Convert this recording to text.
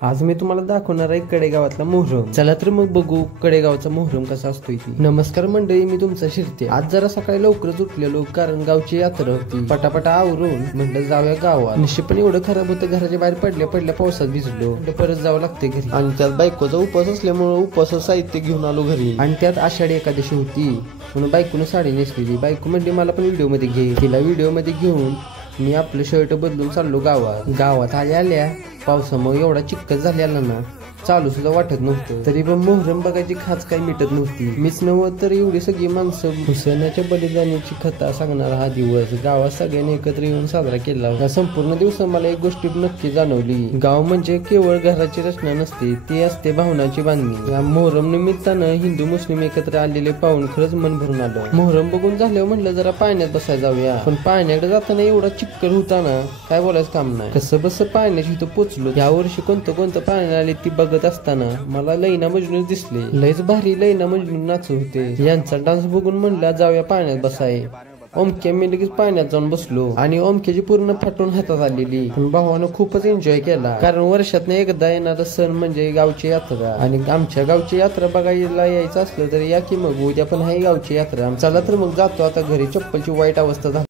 आज मी तुम्हाला दाखवणार आहे कडेगावातला मोहरम. चला तर मग बघू कडेगावचा मोहरम कसा असतोय ती. नमस्कार मंडळी, मी तुमचा शिरते. आज जरा सकाळी लवकरच उठलेलो कारण गावची यात्रा होती. पटापटा आवरून म्हटलं जाऊया गावात. नशीब पण एवढं खराब होतं, घराच्या बाहेर पडल्या पावसात भिजलो. परत जावं लागते घरी आणि त्यात बायकोचा उपवास असल्यामुळे उपवासाचं साहित्य घेऊन आलो घरी. आणि त्यात आषाढी एकादशी होती म्हणून बायकोनं साडी नेसलेली. बायको म्हणजे मला पण व्हिडिओ मध्ये घे. तिला व्हिडिओ मध्ये घेऊन मी आपलं शर्ट बदलून चाललो गावात आल्या पावसामुळे एवढा चिक्कल झालेला ना, चालू सुद्धा वाटत नव्हतं. तरी पण मोहरम बघायची खास काही मिटत नव्हती. मीच नव्हतं तर एवढी सगळी माणसं हुसेनाच्या बलिदानाची कथा सांगणारा हा दिवस गावात सगळ्यांनी एकत्र येऊन साजरा केला. या संपूर्ण दिवसात मला एक गोष्ट नक्की जाणवली. गाव म्हणजे केवळ घराची रचना नसते, ती असते भावनाची बांधणी. या मोहरम निमित्तानं हिंदू मुस्लिम एकत्र आलेले पाहून खरंच मन भरून आलं. मोहरम बघून झाल्यावर म्हटलं जरा पाण्यात बसायला जाऊया, पण पाण्याकडे जाताना एवढा चिक्कल होता ना, काय बोलायचं काम नाही. कसं बस पाण्याची इथं पोचलो. या वर्षी कोणतं पाणी आले ती बघत असताना मला लैला मजनू दिसले. लयच भारी लैला मजनू नाचत होते. यांचा डान्स बघून म्हणला जाऊया पाण्यात बसाय. ओमक्या मी लगेच पाण्यात जाऊन बसलो आणि ओमक्याची पूर्ण फाटून हातात आलेली. पण भावानं खूपच एन्जॉय केला कारण वर्षातनं एकदा येणारा सण म्हणजे गावची यात्रा. आणि आमच्या गावची यात्रा बघायला यायचं असलं तर या की मग, उद्या पण आहे गावची यात्रा. चला तर मग जातो आता घरी. चप्पलची वाईट अवस्था झाली.